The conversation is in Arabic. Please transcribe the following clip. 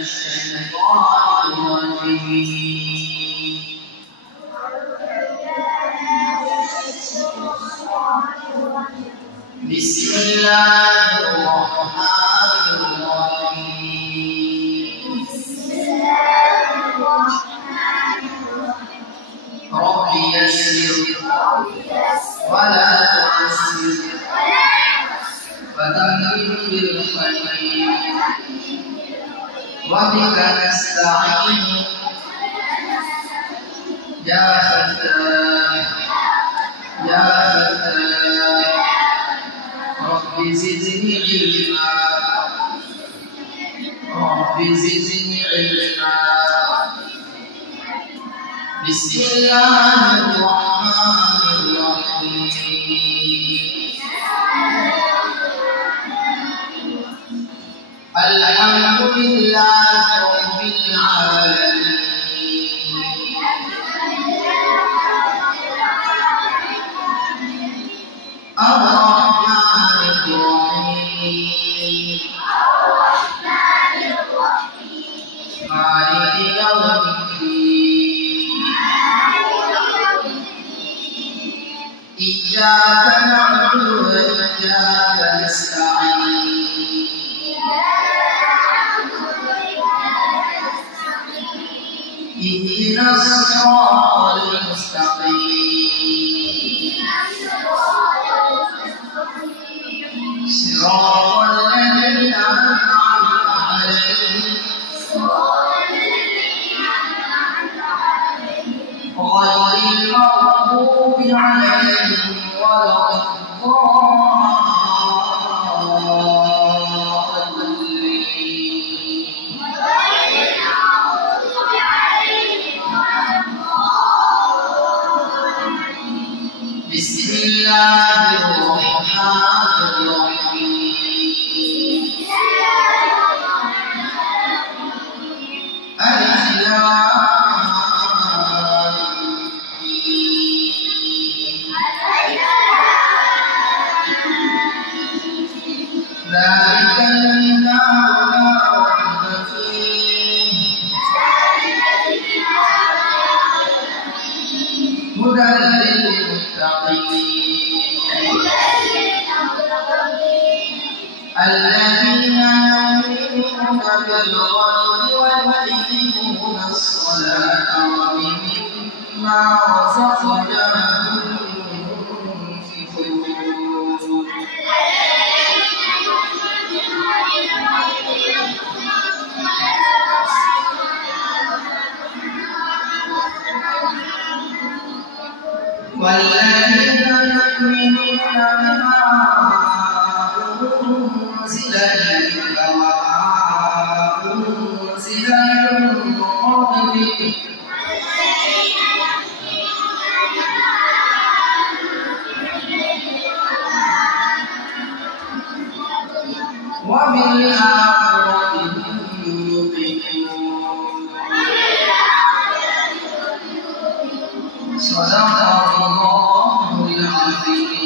الشيطان الرجيم. بسم الله الرحمن الرحيم. رب يسر ولا تعسر وتمم بالخير وبك نستعين يا فتاح يا فتاح رب زدني علما رب زدني علما. بسم الله الرحمن الرحيم. الحمد لله رب العالمين الرحمن الرحيم مالك يوم الدين إياك نعبد وإياك نستعين اهدنا الصراط المستقيم صراط الذين أنعمت عليهم غير المغضوب عليهم ولا بسم الله الرحمن الرحيم. ألف لام ميم ذلك الكتاب لا ريب فيه هدى الذين يؤمنون بالغيب ويقيمون الصلاة ومما رزقناهم ينفقون والذين يؤمنون بما أنزل إليك وما أنزل من قبلك وبالآخرة هم يوقنون. صدق الله العظيم.